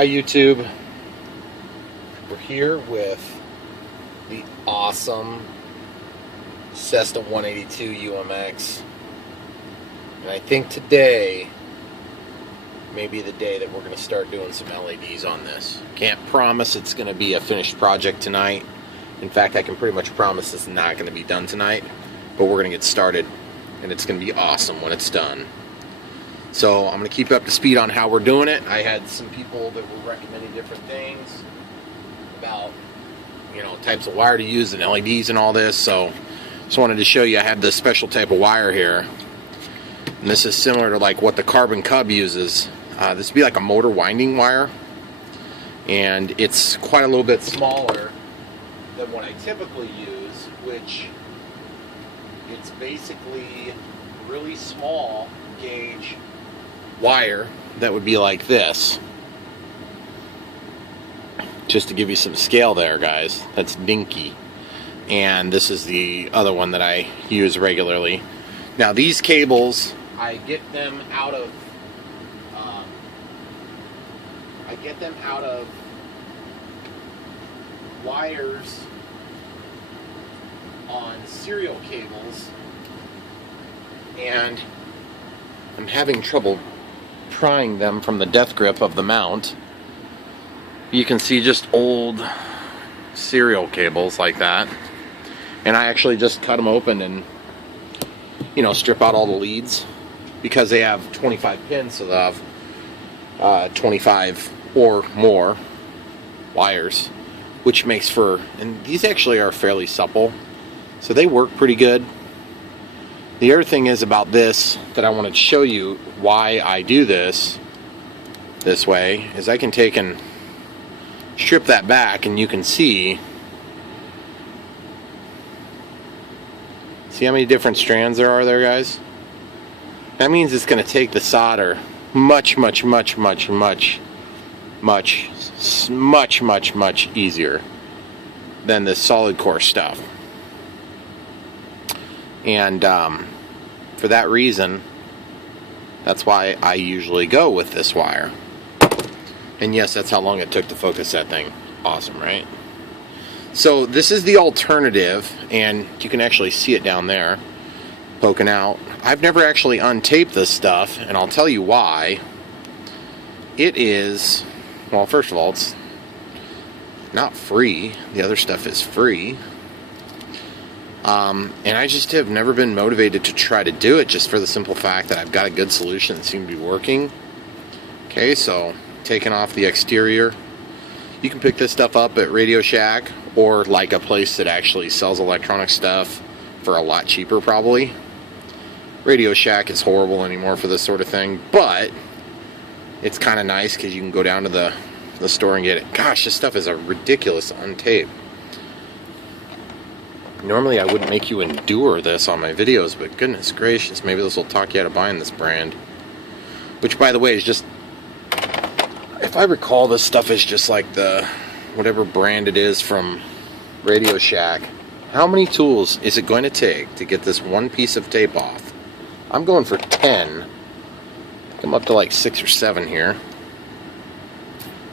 Hi YouTube, we're here with the awesome Cessna 182 UMX, and I think today may be the day that we're going to start doing some LEDs on this. Can't promise it's going to be a finished project tonight. In fact, I can pretty much promise it's not going to be done tonight, but we're going to get started, and it's going to be awesome when it's done. So I'm going to keep you up to speed on how we're doing it. I had some people that were recommending different things about, types of wire to use and LEDs and all this. So just wanted to show you I have this special type of wire here. And this is similar to like what the Carbon Cub uses. This would be like a motor winding wire. And it's quite a little bit smaller than what I typically use, which it's basically really small gauge wire that would be like this. Just to give you some scale there, guys. That's dinky. And this is the other one that I use regularly. Now these cables, I get them out of wires on serial cables, and I'm having trouble prying them from the death grip of the mount. You can see just old serial cables like that, and I actually just cut them open and strip out all the leads, because they have 25 pins, so they'll have 25 or more wires, which makes for, and these actually are fairly supple, so they work pretty good. The other thing is about this that I wanted to show you why I do this way is I can take and strip that back, and you can see how many different strands there are there, guys? That means it's going to take the solder much easier than this solid core stuff. And for that reason, that's why I usually go with this wire. And yes, that's how long it took to focus that thing. Awesome, right? So this is the alternative, and you can actually see it down there poking out. I've never actually untaped this stuff, and I'll tell you why. It is, well, first of all, it's not free. The other stuff is free. And I just have never been motivated to try to do it, just for the simple fact that I've got a good solution that seems to be working. Okay, so taking off the exterior. You can pick this stuff up at Radio Shack, or like a place that actually sells electronic stuff for a lot cheaper probably. Radio Shack is horrible anymore for this sort of thing, but it's kind of nice because you can go down to the store and get it. Gosh, this stuff is a ridiculous untape. Normally I wouldn't make you endure this on my videos, but goodness gracious, maybe this will talk you out of buying this brand. Which, by the way, is just, if I recall, this stuff is just like the whatever brand it is from Radio Shack. How many tools is it going to take to get this one piece of tape off? I'm going for 10. I'm up to like 6 or 7 here.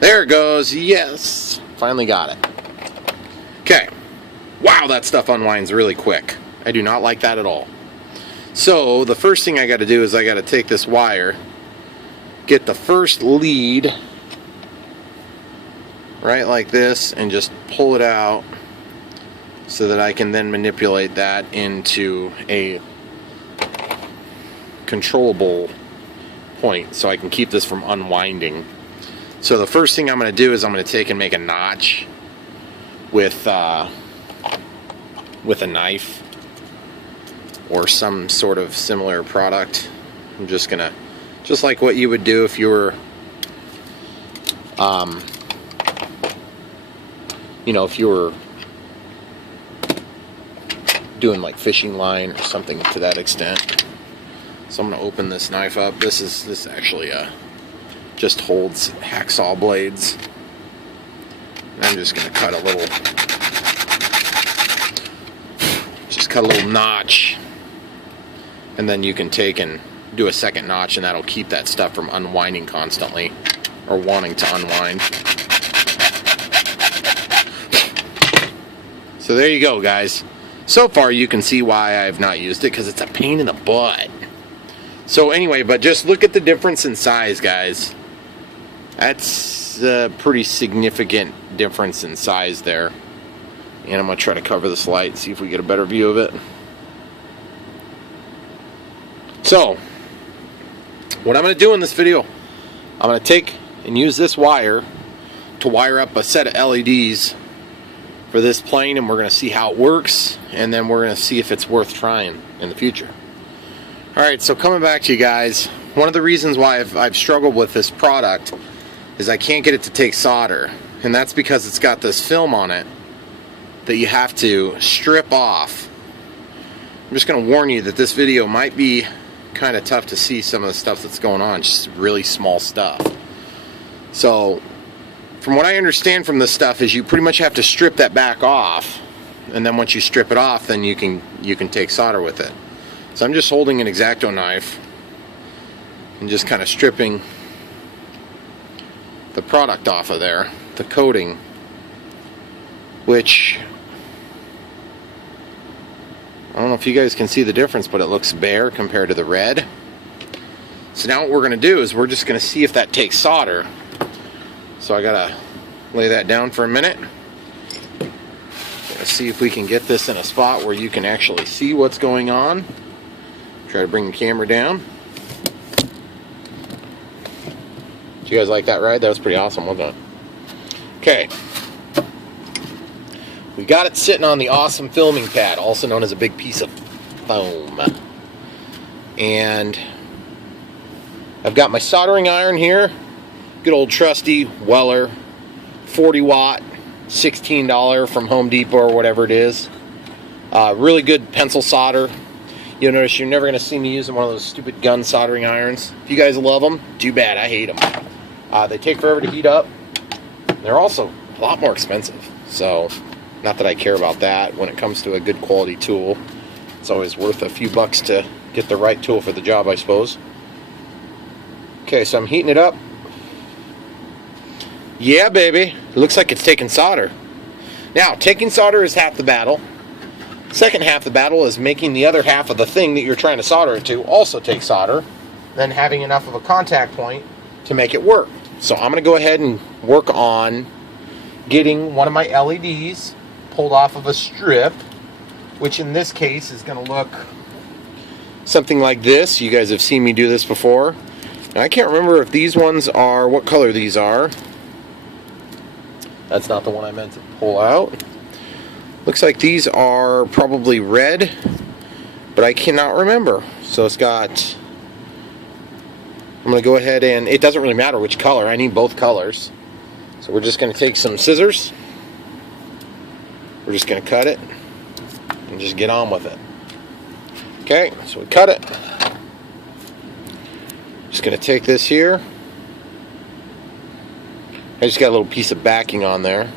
There it goes. Yes, finally got it. Okay. Wow, that stuff unwinds really quick. I do not like that at all. So the first thing I got to do is I got to take this wire, get the first lead right like this, and just pull it out so that I can then manipulate that into a controllable point so I can keep this from unwinding. So the first thing I'm going to do is I'm going to take and make a notch with a knife or some sort of similar product. I'm just gonna, just like what you would do if you were if you were doing like fishing line or something to that extent. So I'm gonna open this knife up. This actually just holds hacksaw blades. And I'm just gonna cut a little notch, and then you can take and do a second notch, and that'll keep that stuff from unwinding constantly. or wanting to unwind. So there you go, guys. So far you can see why I've not used it, because it's a pain in the butt. So anyway, but just look at the difference in size, guys. That's a pretty significant difference in size there. And I'm going to try to cover this light, see if we get a better view of it. So, what I'm going to do in this video, I'm going to take and use this wire to wire up a set of LEDs for this plane, and we're going to see how it works, and then we're going to see if it's worth trying in the future. Alright, so coming back to you guys, one of the reasons why I've struggled with this product is I can't get it to take solder, and that's because it's got this film on it that you have to strip off. I'm just going to warn you that this video might be kind of tough to see some of the stuff that's going on, just really small stuff. So from what I understand from this stuff is you pretty much have to strip that back off, and then once you strip it off, then you can take solder with it. So I'm just holding an X-Acto knife and just kind of stripping the product off of there, the coating, which I don't know if you guys can see the difference, but it looks bare compared to the red. So now what we're going to do is we're just going to see if that takes solder. So I gotta lay that down for a minute. Let's see if we can get this in a spot where you can actually see what's going on. Try to bring the camera down. Did you guys like that ride? That was pretty awesome, wasn't it? Okay. We got it sitting on the awesome filming pad, also known as a big piece of foam. And I've got my soldering iron here. Good old trusty Weller 40 watt, $16 from Home Depot or whatever it is. Really good pencil solder. You'll notice you're never going to see me using one of those stupid gun soldering irons. If you guys love them, too bad, I hate them. They take forever to heat up. They're also a lot more expensive. So, not that I care about that. When it comes to a good quality tool, it's always worth a few bucks to get the right tool for the job, I suppose. Okay, so I'm heating it up. Yeah, baby. It looks like it's taking solder. Now, taking solder is half the battle. Second half of the battle is making the other half of the thing that you're trying to solder it to also take solder, then having enough of a contact point to make it work. So I'm going to go ahead and work on getting one of my LEDs pulled off of a strip, which in this case is going to look something like this. You guys have seen me do this before. Now, I can't remember if these ones are, what color these are. That's not the one I meant to pull out. Looks like these are probably red, but I cannot remember. So it's got, I'm going to go ahead and, it doesn't really matter which color, I need both colors. So we're just going to take some scissors. We're just going to cut it and just get on with it. Okay, so we cut it. Just going to take this here. I just got a little piece of backing on there.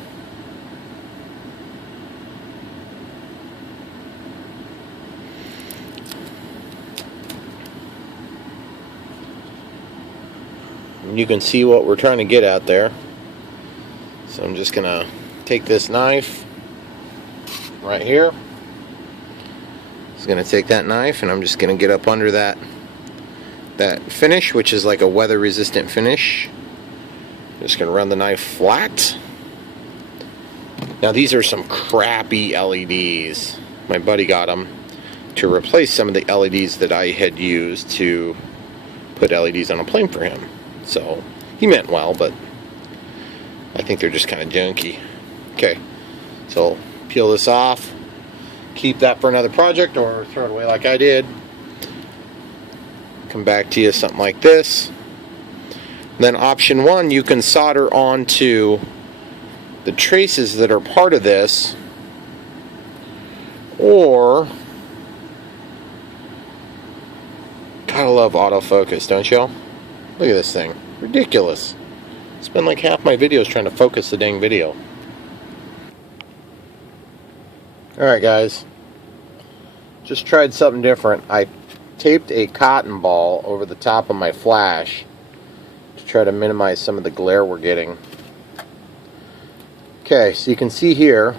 And you can see what we're trying to get at there. So I'm just going to take this knife right here. Just going to take that knife and I'm just going to get up under that finish, which is like a weather resistant finish. Just going to run the knife flat. Now these are some crappy LEDs. My buddy got them to replace some of the LEDs that I had used to put LEDs on a plane for him. So he meant well, but I think they're just kind of junky. Okay, so peel this off. Keep that for another project or throw it away like I did. Come back to you something like this. Then option one, you can solder onto the traces that are part of this, or gotta love autofocus, don't y'all? Look at this thing, ridiculous. Spend like half my videos trying to focus the dang video. Alright guys, just tried something different. I taped a cotton ball over the top of my flash to try to minimize some of the glare we're getting. Okay, so you can see here.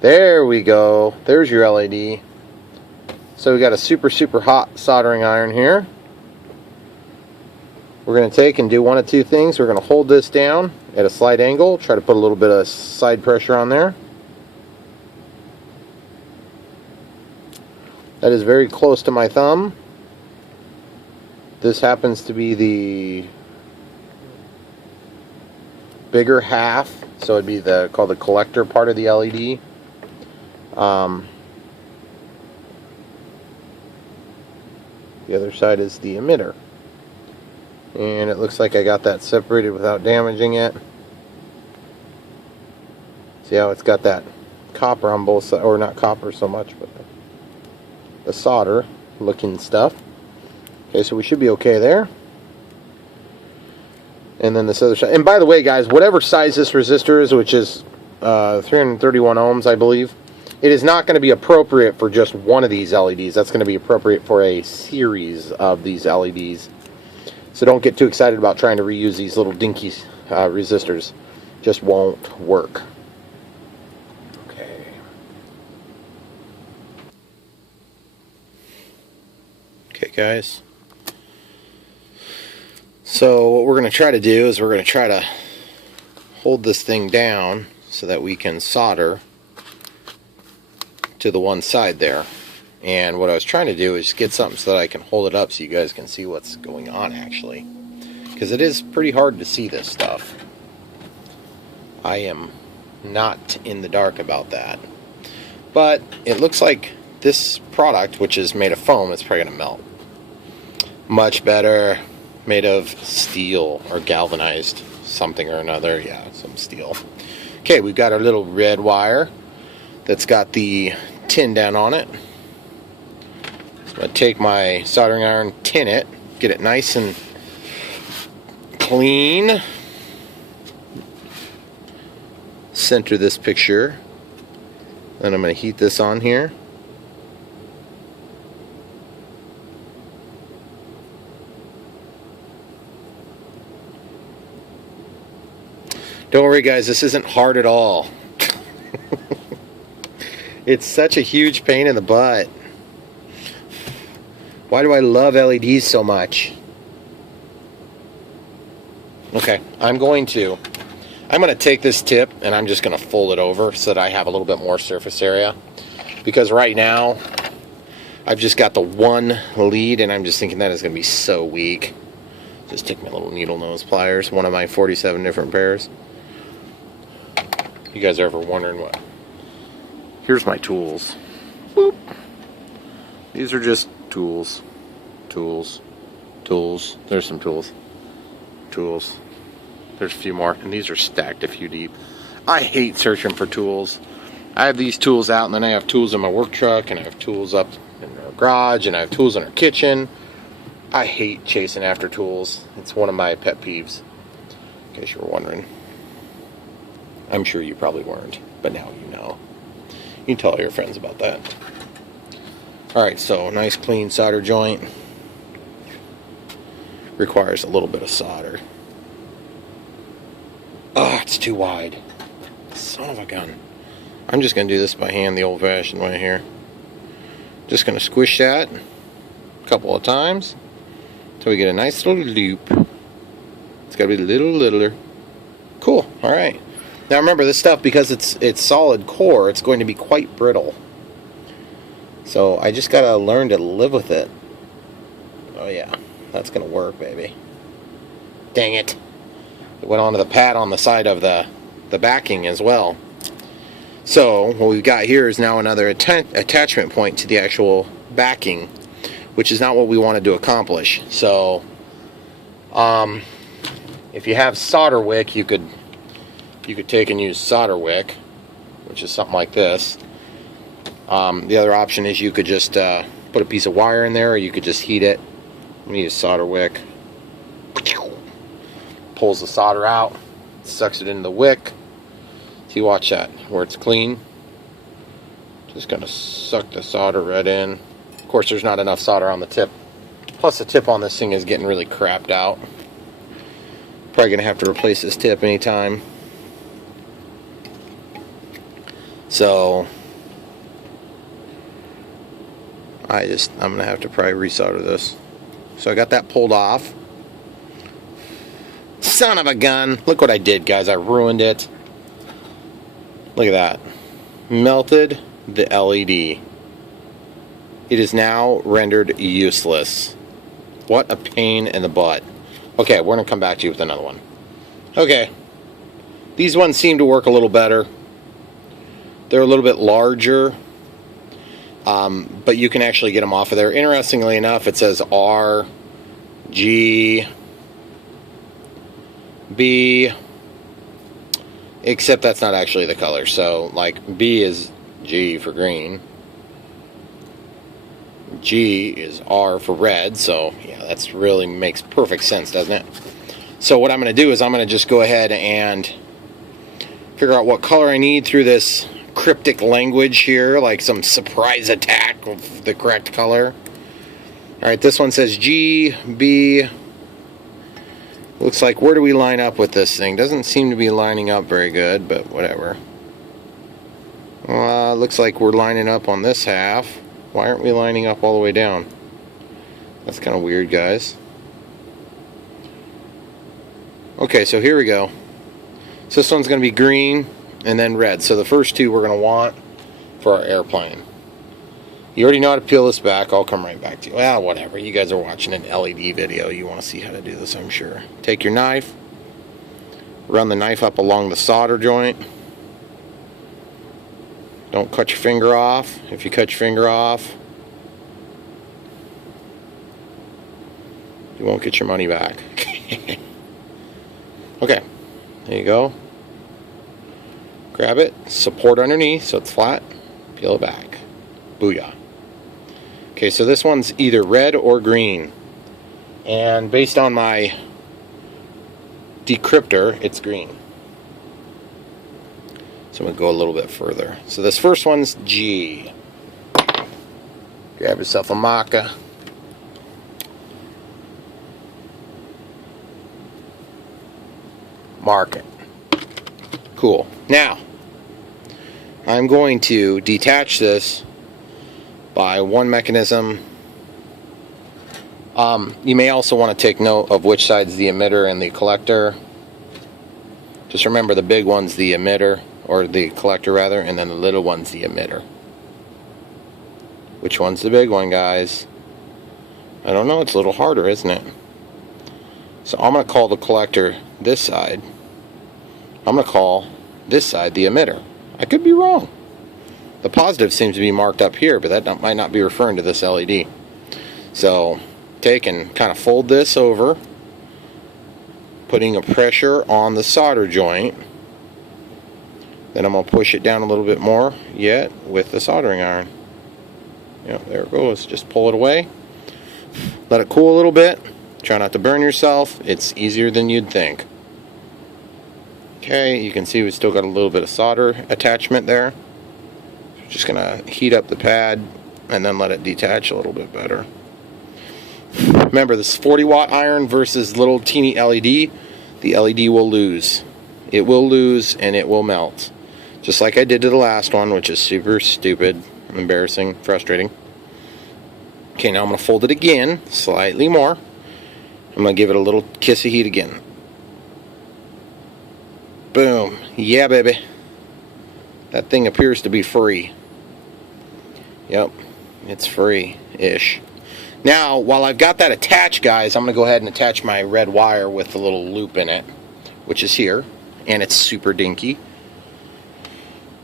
There we go. There's your LED. So we got a super hot soldering iron here. We're going to take and do one of two things. We're going to hold this down at a slight angle, try to put a little bit of side pressure on there. That is very close to my thumb. This happens to be the bigger half, so it'd be called the collector part of the LED. The other side is the emitter. And it looks like I got that separated without damaging it. See how it's got that copper on both sides, or not copper so much, but the solder looking stuff. Okay, so we should be okay there. And then this other side. And by the way, guys, whatever size this resistor is, which is 331 ohms, I believe, it is not going to be appropriate for just one of these LEDs. That's going to be appropriate for a series of these LEDs. So don't get too excited about trying to reuse these little dinky resistors. Just won't work. Okay. Okay, guys. So what we're going to try to do is we're going to try to hold this thing down so that we can solder to the one side there. And what I was trying to do is get something so that I can hold it up so you guys can see what's going on actually. Because it is pretty hard to see this stuff. I am not in the dark about that. But it looks like this product, which is made of foam, it's probably going to melt. Much better made of steel or galvanized something or another. Yeah, some steel. Okay, we've got our little red wire that's got the tin down on it. So I'm going to take my soldering iron, tin it, get it nice and clean. Center this picture. Then I'm going to heat this on here. Don't worry, guys, this isn't hard at all. It's such a huge pain in the butt. Why do I love LEDs so much? Okay, I'm going to take this tip and I'm just going to fold it over so that I have a little bit more surface area. Because right now, I've just got the one lead and I'm just thinking that is going to be so weak. Just take my little needle nose pliers, one of my 47 different pairs. You guys are ever wondering what? Here's my tools. Boop. These are just tools. Tools. Tools. There's some tools. Tools. There's a few more. And these are stacked a few deep. I hate searching for tools. I have these tools out, and then I have tools in my work truck, and I have tools up in our garage, and I have tools in our kitchen. I hate chasing after tools. It's one of my pet peeves. In case you were wondering. I'm sure you probably weren't, but now you know. You can tell all your friends about that. Alright, so nice clean solder joint. Requires a little bit of solder. Ah, it's too wide. Son of a gun. I'm just going to do this by hand the old-fashioned way here. Just going to squish that a couple of times until we get a nice little loop. It's got to be a little littler. Cool, alright. Now remember, this stuff, because it's solid core, it's going to be quite brittle. So I just gotta learn to live with it. Oh yeah, that's gonna work, baby. Dang it. It went onto the pad on the side of the backing as well. So what we've got here is now another attachment point to the actual backing, which is not what we wanted to accomplish. So if you have solder wick, you could take and use solder wick, which is something like this. The other option is you could just put a piece of wire in there, or you could just heat it. I'm gonna use solder wick. Pulls the solder out, sucks it into the wick. See, watch that, where it's clean. Just gonna suck the solder right in. Of course, there's not enough solder on the tip Plus the tip on this thing is getting really crapped out. Probably going to have to replace this tip anytime. So I'm going to have to probably resolder this. So I got that pulled off. Son of a gun. Look what I did, guys. I ruined it. Look at that. Melted the LED. It is now rendered useless. What a pain in the butt. Okay, we're going to come back to you with another one. Okay. These ones seem to work a little better. They're a little bit larger. But you can actually get them off of there. Interestingly enough, it says R, G, B, except that's not actually the color. So, like, B is G for green. G is R for red. So, yeah, that's really makes perfect sense, doesn't it? So what I'm going to do is I'm going to just go ahead and figure out what color I need through this cryptic language here, like some surprise attack of the correct color. Alright, this one says G, B. Looks like, where do we line up with this thing? Doesn't seem to be lining up very good, but whatever. Looks like we're lining up on this half. Why aren't we lining up all the way down? That's kind of weird, guys. Okay, so here we go. So this one's going to be green and then red. So the first two we're going to want for our airplane. You already know how to peel this back. I'll come right back to you. Well, whatever. You guys are watching an LED video. You want to see how to do this, I'm sure. Take your knife. Run the knife up along the solder joint. Don't cut your finger off. If you cut your finger off, you won't get your money back. Okay. There you go. Grab it, support underneath so it's flat, peel it back. Booyah. Okay, so this one's either red or green. And based on my decryptor, it's green. So I'm going to go a little bit further. So this first one's G. Grab yourself a maca. Mark it. Cool. Now, I'm going to detach this by one mechanism. You may also want to take note of which side's the emitter and the collector. Just remember the big one's the emitter, or the collector rather, and then the little one's the emitter. Which one's the big one, guys? I don't know, it's a little harder, isn't it? So I'm going to call the collector this side. I'm going to call this side the emitter. I could be wrong. The positive seems to be marked up here, but that might not be referring to this LED. So take and kind of fold this over, putting a pressure on the solder joint. Then I'm going to push it down a little bit more yet with the soldering iron. Yeah, there it goes. Just pull it away. Let it cool a little bit. Try not to burn yourself. It's easier than you'd think. Okay, you can see we still got a little bit of solder attachment there. Just going to heat up the pad and then let it detach a little bit better. Remember, this 40 watt iron versus little teeny LED. The LED will lose. It will lose and it will melt. Just like I did to the last one, which is super stupid, embarrassing, frustrating. Okay, now I'm going to fold it again, slightly more. I'm going to give it a little kiss of heat again. Boom. Yeah, baby. That thing appears to be free. Yep, it's free-ish. Now, while I've got that attached, guys, I'm going to go ahead and attach my red wire with the little loop in it, which is here, and it's super dinky.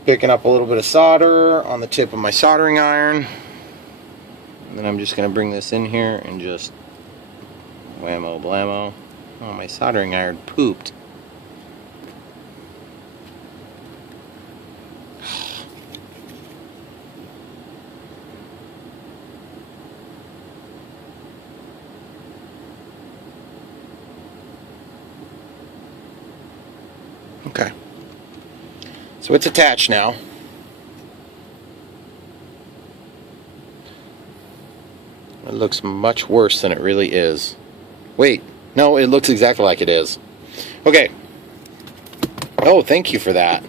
Picking up a little bit of solder on the tip of my soldering iron. And then I'm just going to bring this in here and just whammo blammo. Oh, my soldering iron pooped. Okay. So it's attached now. looks much worse than it really is. Wait, no, it looks exactly like it is. Okay. Oh, thank you for that.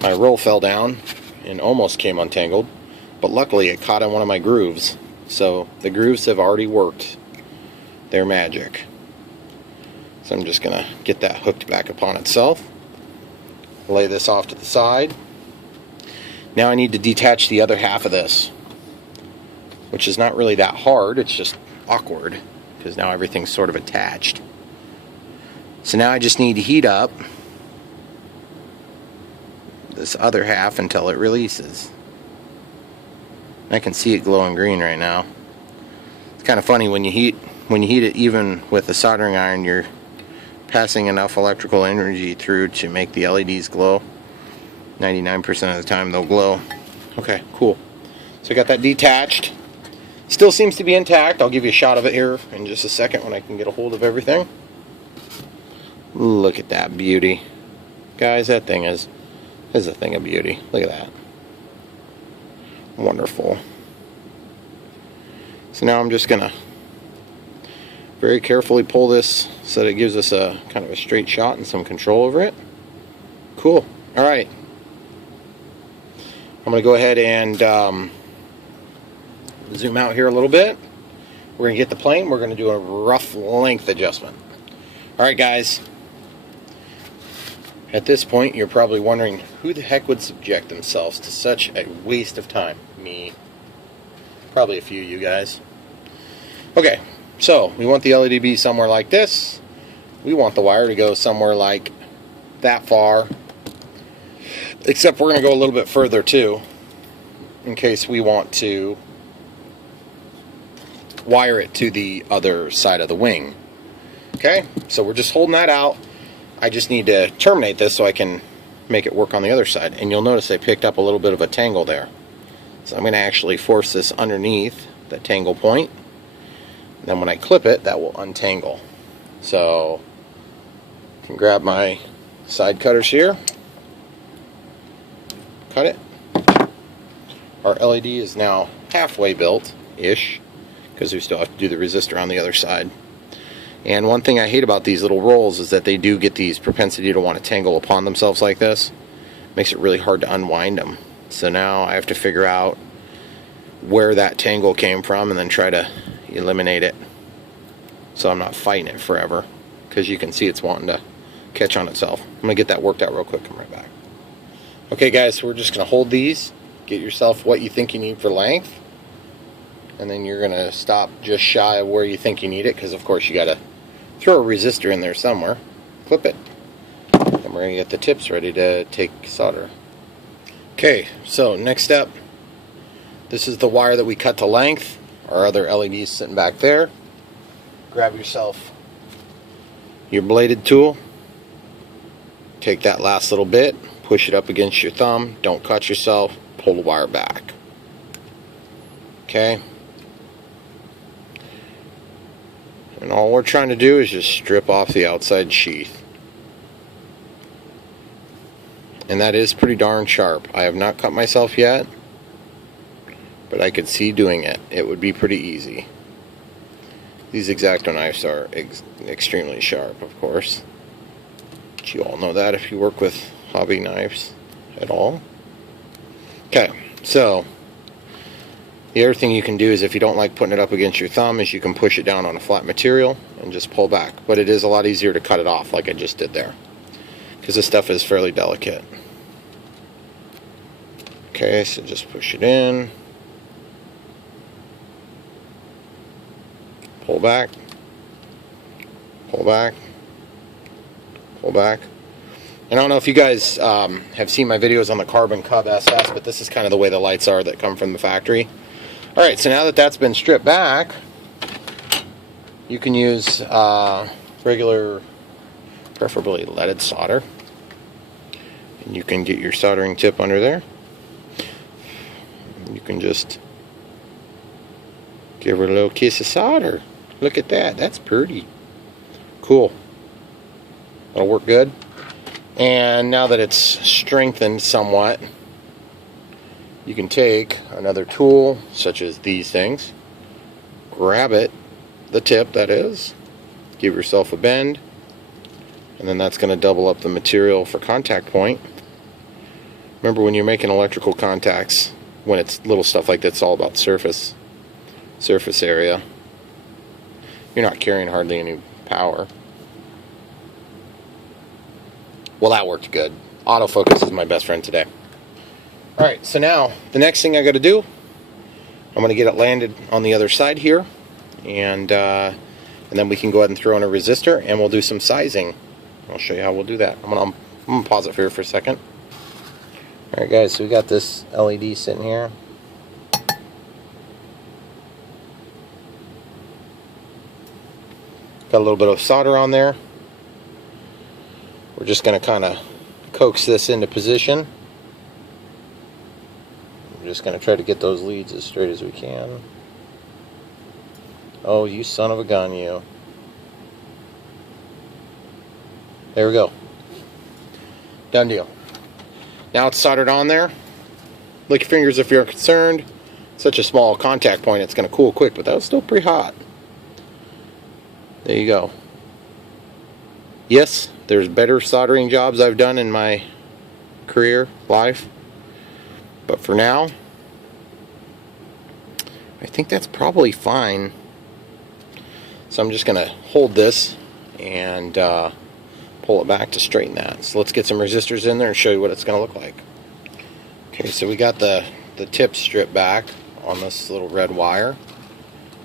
My roll fell down and almost came untangled, but luckily it caught on one of my grooves. So the grooves have already worked their magic. So I'm just going to get that hooked back upon itself. Lay this off to the side. Now I need to detach the other half of this, which is not really that hard, it's just awkward because now everything's sort of attached. So now I just need to heat up this other half until it releases. I can see it glowing green right now. It's kind of funny when you heat it even with a soldering iron, you're passing enough electrical energy through to make the LEDs glow. 99% of the time they'll glow. Okay, cool. So I got that detached. Still seems to be intact. I'll give you a shot of it here in just a second when I can get a hold of everything. Look at that beauty. Guys, that thing is a thing of beauty. Look at that. Wonderful. So now I'm just gonna very carefully pull this so that it gives us a kind of a straight shot and some control over it. Cool. Alright. I'm going to go ahead and zoom out here a little bit. We're going to get the plane. We're going to do a rough length adjustment. Alright guys. At this point you're probably wondering who the heck would subject themselves to such a waste of time. Me. Probably a few of you guys. Okay. So, we want the LED to be somewhere like this. We want the wire to go somewhere like that far. Except we're going to go a little bit further too, in case we want to wire it to the other side of the wing. Okay, so we're just holding that out. I just need to terminate this so I can make it work on the other side. And you'll notice I picked up a little bit of a tangle there. So I'm going to actually force this underneath the tangle point. And then when I clip it, that will untangle. So I can grab my side cutters here. Cut it. Our LED is now halfway built-ish, because we still have to do the resistor on the other side. And one thing I hate about these little rolls is that they do get these propensity to want to tangle upon themselves like this. Makes it really hard to unwind them. So now I have to figure out where that tangle came from and then try to eliminate it, so I'm not fighting it forever, because you can see it's wanting to catch on itself. I'm going to get that worked out real quick. Come right back. Okay guys, so we're just going to hold these, get yourself what you think you need for length, and then you're going to stop just shy of where you think you need it, because of course you got to throw a resistor in there somewhere, clip it, and we're going to get the tips ready to take solder. Okay, so next step, this is the wire that we cut to length. Our other LEDs sitting back there. Grab yourself your bladed tool, take that last little bit, push it up against your thumb, don't cut yourself, pull the wire back. Okay? And all we're trying to do is just strip off the outside sheath. And that is pretty darn sharp. I have not cut myself yet, but I could see doing it. It would be pretty easy. These X-Acto knives are extremely sharp, of course. But you all know that if you work with hobby knives at all. Okay, so the other thing you can do is, if you don't like putting it up against your thumb, is you can push it down on a flat material and just pull back. But it is a lot easier to cut it off like I just did there, because this stuff is fairly delicate. Okay, so just push it in. Pull back, pull back, pull back. And I don't know if you guys have seen my videos on the Carbon Cub SS, but this is kind of the way the lights are that come from the factory. Alright, so now that that's been stripped back, you can use regular, preferably leaded solder. And you can get your soldering tip under there. You can just give her a little kiss of solder. Look at that. That's pretty. Cool. That'll work good. And now that it's strengthened somewhat, you can take another tool, such as these things, grab it, the tip that is, give yourself a bend, and then that's going to double up the material for contact point. Remember, when you're making electrical contacts, when it's little stuff like that, it's all about surface area. You're not carrying hardly any power. Well, that worked good. Autofocus is my best friend today. Alright, so now the next thing I got to do, I'm going to get it landed on the other side here, and then we can go ahead and throw in a resistor, and we'll do some sizing. I'll show you how we'll do that. I'm gonna pause it here for a second. Alright guys, so we got this LED sitting here. Got a little bit of solder on there. We're just going to kind of coax this into position. We're just going to try to get those leads as straight as we can. Oh, you son of a gun, you. There we go. Done deal. Now it's soldered on there. Lick your fingers if you're concerned. Such a small contact point, it's going to cool quick, but that was still pretty hot. There you go. Yes, there's better soldering jobs I've done in my career, life. But for now, I think that's probably fine. So I'm just going to hold this and pull it back to straighten that. So let's get some resistors in there and show you what it's going to look like. Okay, so we got the tip stripped back on this little red wire.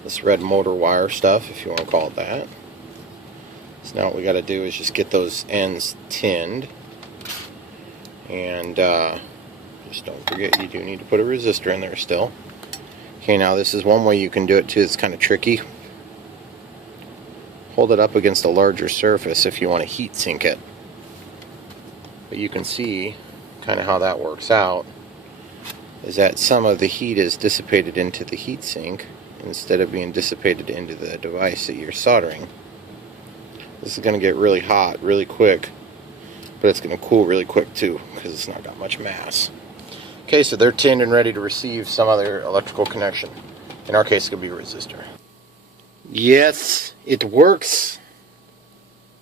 This red motor wire stuff, if you want to call it that. So now what we got to do is just get those ends tinned. And just don't forget, you do need to put a resistor in there still. Okay, now this is one way you can do it too. It's kind of tricky. Hold it up against a larger surface if you want to heat sink it. But you can see kind of how that works out, is that some of the heat is dissipated into the heat sink instead of being dissipated into the device that you're soldering. This is going to get really hot really quick, but it's going to cool really quick too because it's not got much mass. Okay, so they're tinned and ready to receive some other electrical connection. In our case, it's going to be a resistor. Yes, it works.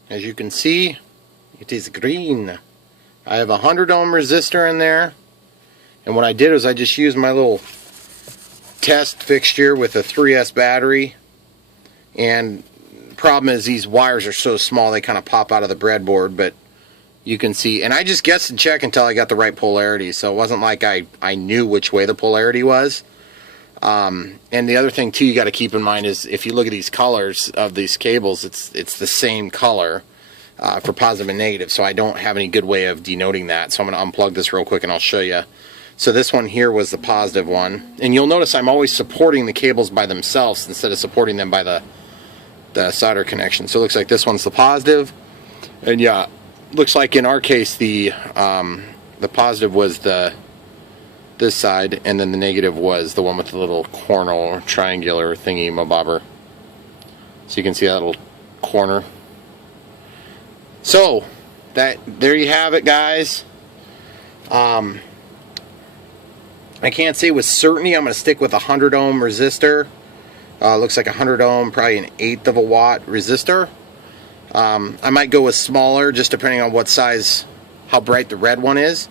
As you can see, it is green. I have a 100 ohm resistor in there, and what I did was I just used my little test fixture with a 3S battery, and the problem is these wires are so small they kind of pop out of the breadboard, but you can see, and I just guessed and checked until I got the right polarity, so it wasn't like I knew which way the polarity was. And the other thing too you got to keep in mind is if you look at these colors of these cables, it's the same color for positive and negative, so I don't have any good way of denoting that. So I'm going to unplug this real quick and I'll show you. So this one here was the positive one, and you'll notice I'm always supporting the cables by themselves instead of supporting them by the solder connection. So it looks like this one's the positive, and yeah, looks like in our case the positive was this side, and then the negative was the one with the little corner or triangular thingy mabobber. So you can see that little corner. So there you have it, guys. I can't say with certainty I'm going to stick with a 100 ohm resistor. Looks like a 100 ohm, probably an 1/8 of a watt resistor. I might go with smaller, just depending on what size, how bright the red one is.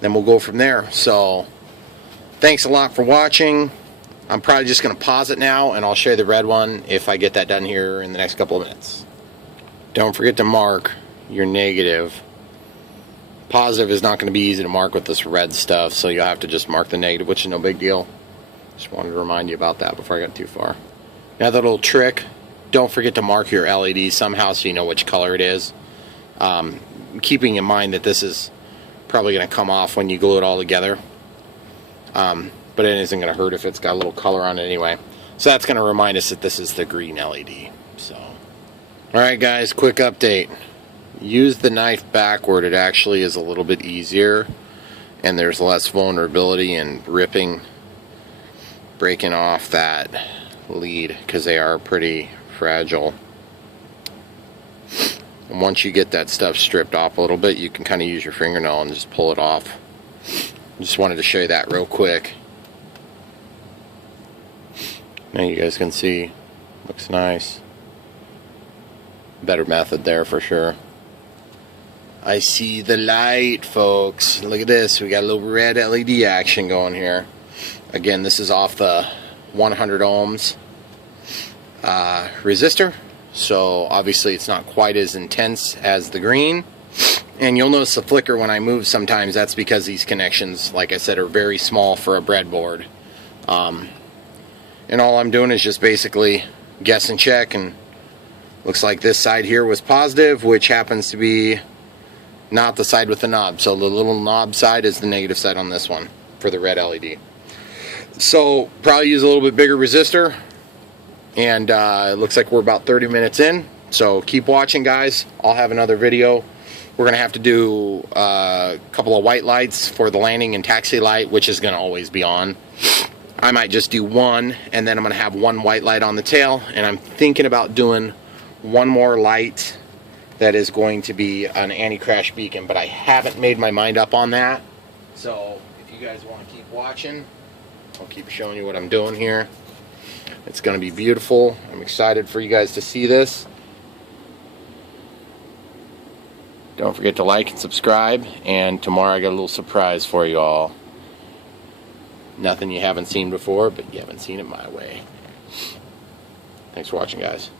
Then we'll go from there. So thanks a lot for watching. I'm probably just going to pause it now, and I'll show you the red one if I get that done here in the next couple of minutes. Don't forget to mark your negative. Positive is not going to be easy to mark with this red stuff, so you'll have to just mark the negative, which is no big deal. Just wanted to remind you about that before I got too far. Now, that little trick, don't forget to mark your LED somehow so you know which color it is. Keeping in mind that this is probably going to come off when you glue it all together. But it isn't going to hurt if it's got a little color on it anyway. So that's going to remind us that this is the green LED. So, alright guys, quick update. Use the knife backward. It actually is a little bit easier, and there's less vulnerability in breaking off that lead, because they are pretty fragile. And once you get that stuff stripped off a little bit, you can kind of use your fingernail and just pull it off. Just wanted to show you that real quick. Now you guys can see, looks nice. Better method there for sure. I see the light, folks. Look at this. We got a little red LED action going here. Again, this is off the 100 ohms resistor. So obviously it's not quite as intense as the green. And you'll notice the flicker when I move sometimes. That's because these connections, like I said, are very small for a breadboard. And all I'm doing is just basically guess and check. And looks like this side here was positive, which happens to be not the side with the knob. So the little knob side is the negative side on this one for the red LED. So probably use a little bit bigger resistor. And it looks like we're about 30 minutes in. So keep watching, guys. I'll have another video. We're going to have to do a couple of white lights for the landing and taxi light, which is going to always be on. I might just do one, and then I'm going to have one white light on the tail. And I'm thinking about doing one more light that is going to be an anti-crash beacon, but I haven't made my mind up on that. So if you guys want to keep watching, I'll keep showing you what I'm doing here. It's going to be beautiful. I'm excited for you guys to see this. Don't forget to like and subscribe, and tomorrow I got a little surprise for you all. Nothing you haven't seen before, but you haven't seen it my way. Thanks for watching, guys.